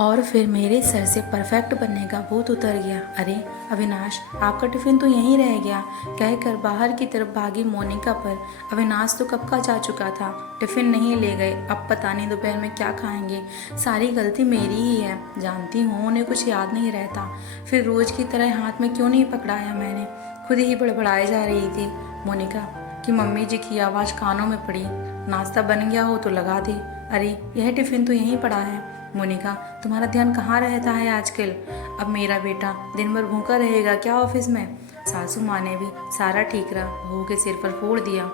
और फिर मेरे सर से परफेक्ट बनने का भूत उतर गया। अरे अविनाश, आपका टिफ़िन तो यहीं रह गया, कहकर बाहर की तरफ भागी मोनिका, पर अविनाश तो कब का जा चुका था। टिफ़िन नहीं ले गए, अब पता नहीं दोपहर में क्या खाएंगे। सारी गलती मेरी ही है, जानती हूँ उन्हें कुछ याद नहीं रहता। फिर रोज़ की तरह हाथ में क्यों नहीं पकड़ाया मैंने। खुद ही बड़बड़ाए जा रही थी मोनिका कि मम्मी जी की आवाज़ कानों में पड़ी। नाश्ता बन गया हो तो लगा दे। अरे यह टिफ़िन तो यहीं पड़ा है। मोनिका, तुम्हारा ध्यान कहाँ रहता है आजकल। अब मेरा बेटा दिन भर भूखा रहेगा क्या ऑफिस में। सासू माँ ने भी सारा ठीकरा बहू के सिर पर फोड़ दिया।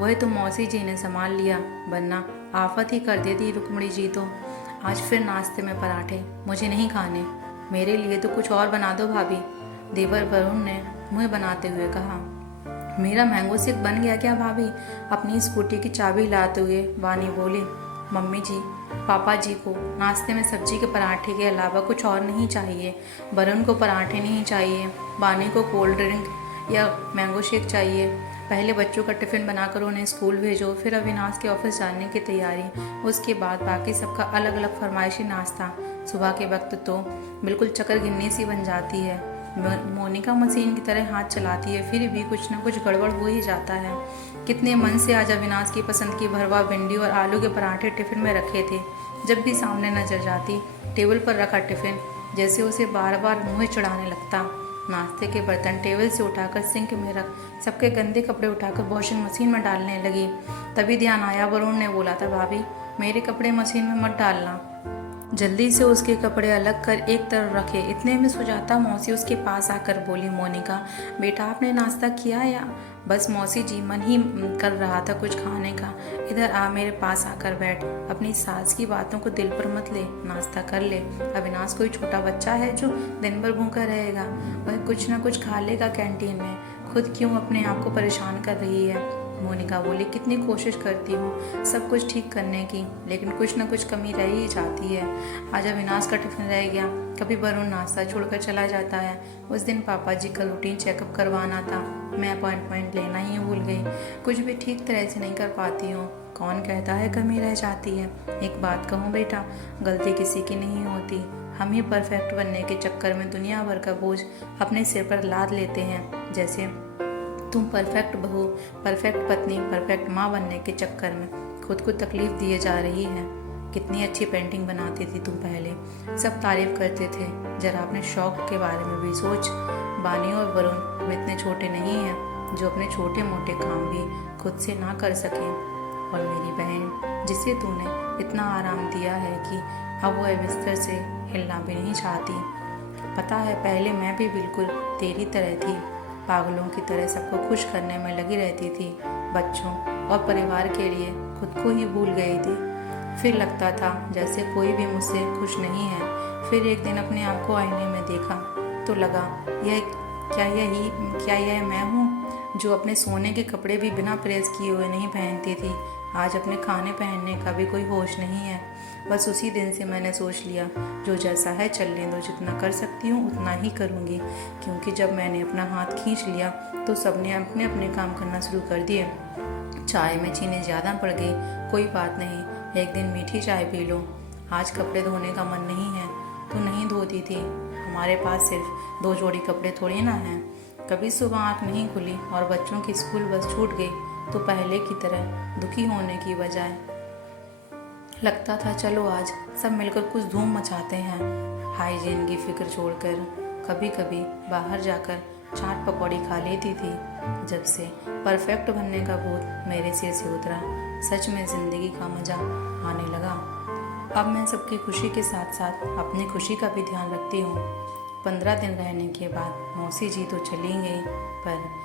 वही तो मौसी जी ने संभाल लिया, वरना आफत ही कर देती रुक्मणी जी तो। आज फिर नाश्ते में पराठे, मुझे नहीं खाने। मेरे लिए तो कुछ और बना दो भाभी, देवर वरुण ने मुँह बनाते हुए कहा। मेरा मैंगो शेक बन गया क्या भाभी। अपनी स्कूटी की चाबी लाते हुए वानी बोली। मम्मी जी, पापा जी को नाश्ते में सब्जी के पराठे के अलावा कुछ और नहीं चाहिए। वरुण को पराठे नहीं चाहिए, वानी को कोल्ड ड्रिंक या मैंगो शेक चाहिए। पहले बच्चों का टिफ़िन बनाकर उन्हें स्कूल भेजो, फिर अविनाश के ऑफिस जाने की तैयारी, उसके बाद बाकी सबका अलग अलग फरमाइशी नाश्ता। सुबह के वक्त तो बिल्कुल चक्कर गिन्नी सी बन जाती है। मोनिका मशीन की तरह हाथ चलाती है, फिर भी कुछ ना कुछ गड़बड़ हो ही जाता है। कितने मन से आज अविनाश की पसंद की भरवा भिंडी और आलू के पराठे टिफ़िन में रखे थे। जब भी सामने नजर जाती, टेबल पर रखा टिफ़िन जैसे उसे बार बार मुँह चढ़ाने लगता। नाश्ते के बर्तन टेबल से उठाकर सिंक में रख, सबके गंदे कपड़े उठाकर वॉशिंग मशीन में डालने लगी। तभी ध्यान आया, वरुण ने बोला था, भाभी मेरे कपड़े मशीन में मत डालना। जल्दी से उसके कपड़े अलग कर एक तरफ रखे। इतने में सुजाता मौसी उसके पास आकर बोली, मोनिका बेटा आपने नाश्ता किया या। बस मौसी जी, मन ही कर रहा था कुछ खाने का। इधर आ, मेरे पास आकर बैठ। अपनी सास की बातों को दिल पर मत ले, नाश्ता कर ले। अविनाश कोई छोटा बच्चा है जो दिन भर भूखा रहेगा। वह कुछ ना कुछ खा लेगा कैंटीन में, खुद क्यों अपने आप को परेशान कर रही है। मोनिका बोली, कितनी कोशिश करती हूँ सब कुछ ठीक करने की, लेकिन कुछ ना कुछ कमी रह ही जाती है। आज अविनाश का टिफिन रह गया, कभी वरुण नाश्ता छोड़कर चला जाता है। उस दिन पापा जी का रूटीन चेकअप करवाना था, मैं अपॉइंटमेंट लेना ही भूल गई। कुछ भी ठीक तरह से नहीं कर पाती हूँ। कौन कहता है कमी रह जाती है। एक बात कहूँ बेटा, गलती किसी की नहीं होती। हम ही परफेक्ट बनने के चक्कर में दुनिया भर का बोझ अपने सिर पर लाद लेते हैं। जैसे तुम परफेक्ट बहू, परफेक्ट पत्नी, परफेक्ट माँ बनने के चक्कर में खुद को तकलीफ दिए जा रही है। कितनी अच्छी पेंटिंग बनाती थी तुम पहले, सब तारीफ करते थे। जरा अपने शौक के बारे में भी सोच। बानी और वरुण वे इतने छोटे नहीं हैं जो अपने छोटे मोटे काम भी खुद से ना कर सकें। और मेरी बहन, जिसे तूने इतना आराम दिया है कि अब वह बिस्तर से हिलना भी नहीं चाहती। पता है पहले मैं भी बिल्कुल तेरी तरह थी, पागलों की तरह सबको खुश करने में लगी रहती थी। बच्चों और परिवार के लिए खुद को ही भूल गई थी। फिर लगता था जैसे कोई भी मुझसे खुश नहीं है। फिर एक दिन अपने आप को आईने में देखा तो लगा, क्या यह मैं हूँ जो अपने सोने के कपड़े भी बिना प्रेस किए हुए नहीं पहनती थी। आज अपने खाने पहनने का भी कोई होश नहीं है। बस उसी दिन से मैंने सोच लिया, जो जैसा है चलने दो, जितना कर सकती हूँ उतना ही करूँगी। क्योंकि जब मैंने अपना हाथ खींच लिया तो सबने अपने अपने काम करना शुरू कर दिए। चाय में चीनी ज़्यादा पड़ गई, कोई बात नहीं, एक दिन मीठी चाय पी लो। आज कपड़े धोने का मन नहीं है तो नहीं धोती थी। हमारे पास सिर्फ 2 जोड़ी कपड़े थोड़ी ना हैं। कभी सुबह आँख नहीं खुली और बच्चों की स्कूल बस छूट गई तो पहले की तरह दुखी होने की बजाय लगता था चलो आज सब मिलकर कुछ धूम मचाते हैं। हाइजीन की फिक्र छोड़कर कभी कभी बाहर जाकर चाट पकौड़ी खा लेती थी। जब से परफेक्ट बनने का भूत मेरे सिर से उतरा, सच में ज़िंदगी का मज़ा आने लगा। अब मैं सबकी खुशी के साथ साथ अपनी खुशी का भी ध्यान रखती हूँ। 15 दिन रहने के बाद मौसी जी तो चली गई, पर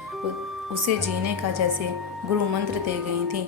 उसे जीने का जैसे गुरु मंत्र दे गई थी।